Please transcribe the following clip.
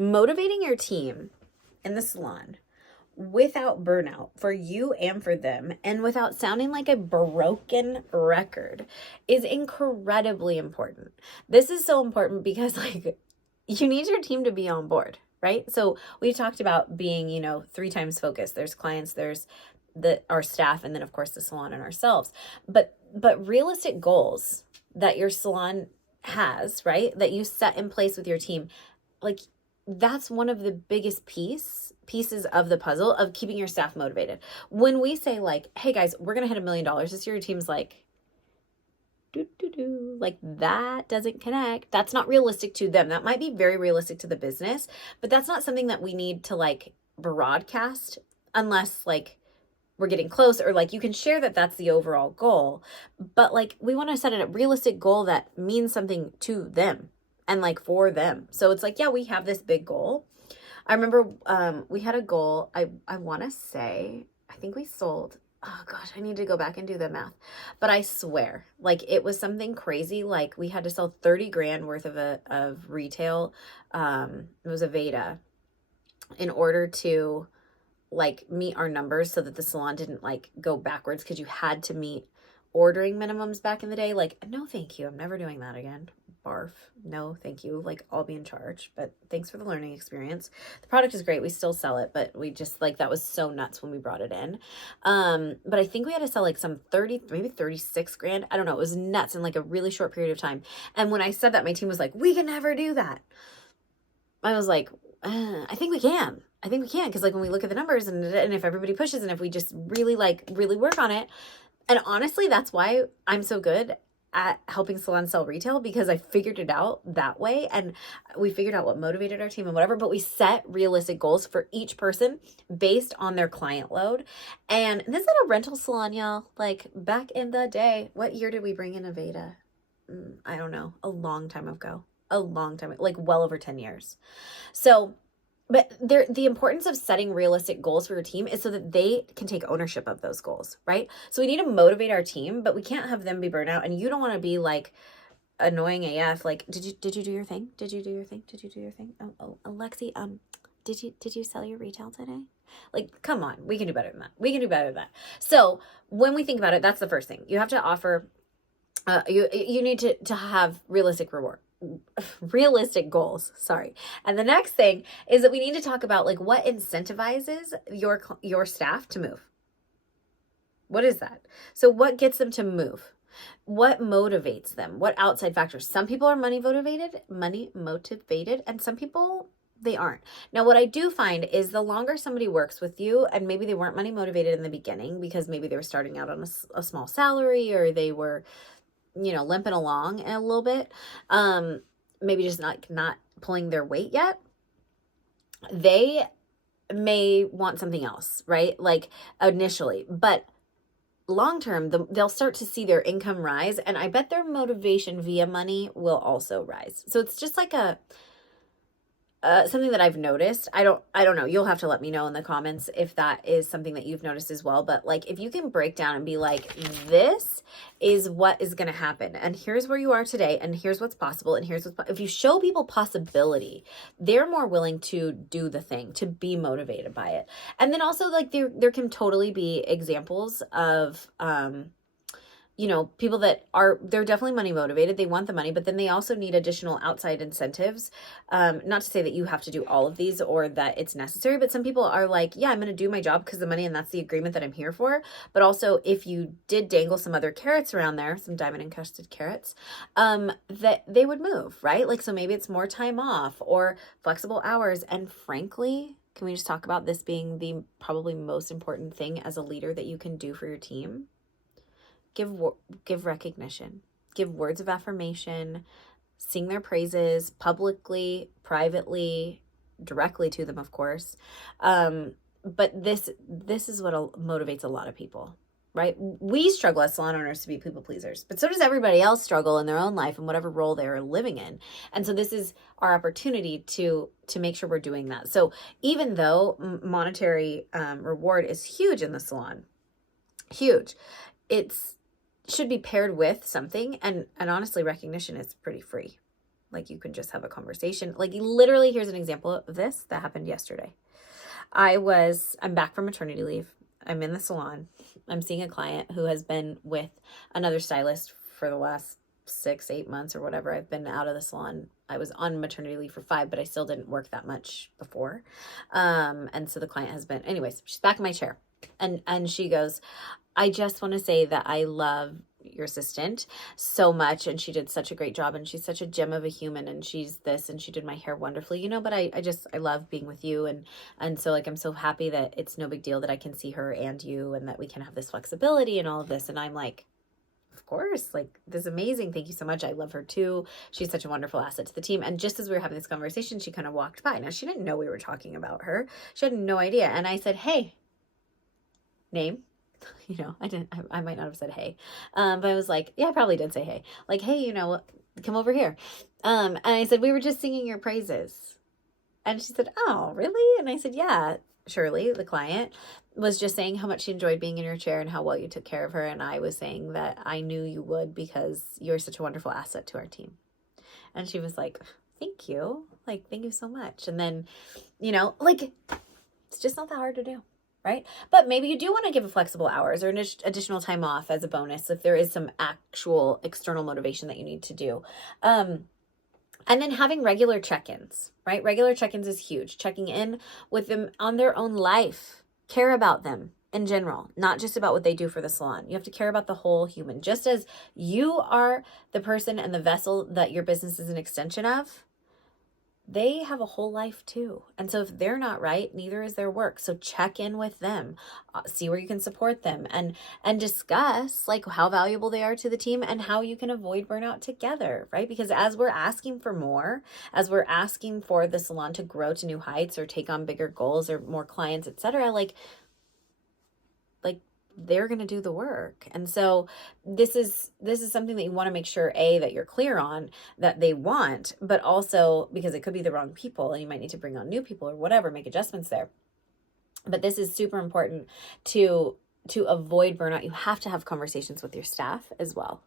motivating your team in the salon without burnout for you and for them, and without sounding like a broken record, is incredibly important. This is so important because like you need your team to be on board, right? So we talked about being, 3 times focused. There's clients, there's our staff, and then of course the salon and ourselves. But realistic goals that your salon has, right? That you set in place with your team, like that's one of the biggest pieces of the puzzle of keeping your staff motivated. When we say like, hey guys, we're going to hit $1 million this year, your team's like, like that doesn't connect. That's not realistic to them. That might be very realistic to the business, but that's not something that we need to like broadcast unless like we're getting close, or like you can share that that's the overall goal, but like we want to set a realistic goal that means something to them and like for them. So it's like, yeah, we have this big goal. I remember we had a goal. I want to say, I think we sold, oh gosh, I need to go back and do the math, but I swear like it was something crazy. Like we had to sell 30 grand worth of retail. It was a Veda in order to like meet our numbers so that the salon didn't like go backwards, because you had to meet ordering minimums back in the day. Like, no, thank you. I'm never doing that again. Barf. No, thank you. Like, I'll be in charge, but thanks for the learning experience. The product is great. We still sell it, but we just like, that was so nuts when we brought it in. But I think we had to sell like some 30, maybe 36 grand. I don't know. It was nuts in like a really short period of time. And when I said that, my team was like, we can never do that. I was like, I think we can. Because like when we look at the numbers and if everybody pushes and if we just really work on it. And honestly, that's why I'm so good at helping salons sell retail, because I figured it out that way. And we figured out what motivated our team and whatever, but we set realistic goals for each person based on their client load. And this is at a rental salon, y'all. Like back in the day, what year did we bring in Aveda? I don't know. A long time ago, like well over 10 years. So, but the importance of setting realistic goals for your team is so that they can take ownership of those goals, right? So we need to motivate our team, but we can't have them be burnt out. And you don't want to be like annoying AF. Like, did you do your thing? Did you do your thing? Oh, Lexi, did you sell your retail today? Like, come on, we can do better than that. So when we think about it, that's the first thing. You have to offer, you need to have realistic goals. Sorry. And the next thing is that we need to talk about like what incentivizes your staff to move. What is that? So what gets them to move? What motivates them? What outside factors? Some people are money motivated, and some people they aren't. Now, what I do find is the longer somebody works with you, and maybe they weren't money motivated in the beginning because maybe they were starting out on a small salary, or they were limping along a little bit, maybe just not pulling their weight yet, they may want something else, right? Like initially, but long term, they'll start to see their income rise, and I bet their motivation via money will also rise. So it's just like something that I've noticed. I don't know. You'll have to let me know in the comments if that is something that you've noticed as well. But like, if you can break down and be like, this is what is going to happen, and here's where you are today, and here's what's possible, and if you show people possibility, they're more willing to do the thing, to be motivated by it. And then also like there can totally be examples of, people that they're definitely money motivated. They want the money, but then they also need additional outside incentives. Not to say that you have to do all of these or that it's necessary, but some people are like, yeah, I'm going to do my job because the money, and that's the agreement that I'm here for. But also if you did dangle some other carrots around there, some diamond encrusted carrots, that they would move, right? Like, so maybe it's more time off or flexible hours. And frankly, can we just talk about this being the probably most important thing as a leader that you can do for your team? Give recognition, give words of affirmation, sing their praises publicly, privately, directly to them, of course. But this is what motivates a lot of people, right? We struggle as salon owners to be people pleasers, but so does everybody else struggle in their own life and whatever role they're living in. And so this is our opportunity to make sure we're doing that. So even though monetary reward is huge in the salon, huge, should be paired with something, and honestly, recognition is pretty free. Like you can just have a conversation. Like literally, here's an example of this that happened yesterday. I'm back from maternity leave. I'm in the salon. I'm seeing a client who has been with another stylist for the last 6-8 months or whatever. I've been out of the salon. I was on maternity leave for 5, but I still didn't work that much before. And so the client has been, anyways, she's back in my chair. And she goes, I just want to say that I love your assistant so much, and she did such a great job, and she's such a gem of a human, and she's this, and she did my hair wonderfully, but I love being with you, and so like I'm so happy that it's no big deal that I can see her and you, and that we can have this flexibility and all of this. And I'm like, of course, like this is amazing, thank you so much, I love her too, she's such a wonderful asset to the team. And just as we were having this conversation, she kind of walked by. Now she didn't know we were talking about her, she had no idea, and I said, hey, name. I might not have said hey, but I was like, yeah, I probably did say hey, like, hey, come over here. And I said, we were just singing your praises. And she said, oh, really? And I said, yeah, Shirley, the client, was just saying how much she enjoyed being in your chair and how well you took care of her. And I was saying that I knew you would because you're such a wonderful asset to our team. And she was like, thank you. Like, thank you so much. And then, like, it's just not that hard to do. Right? But maybe you do want to give a flexible hours or an additional time off as a bonus if there is some actual external motivation that you need to do. And then having regular check-ins, right? Regular check-ins is huge. Checking in with them on their own life. Care about them in general, not just about what they do for the salon. You have to care about the whole human. Just as you are the person and the vessel that your business is an extension of, they have a whole life too. And so if they're not right, neither is their work. So check in with them, see where you can support them, and discuss like how valuable they are to the team and how you can avoid burnout together, right? Because as we're asking for more, as we're asking for the salon to grow to new heights or take on bigger goals or more clients, etc., like they're going to do the work. And so this is something that you want to make sure, that you're clear on that they want, but also because it could be the wrong people and you might need to bring on new people or whatever, make adjustments there. But this is super important to avoid burnout. You have to have conversations with your staff as well.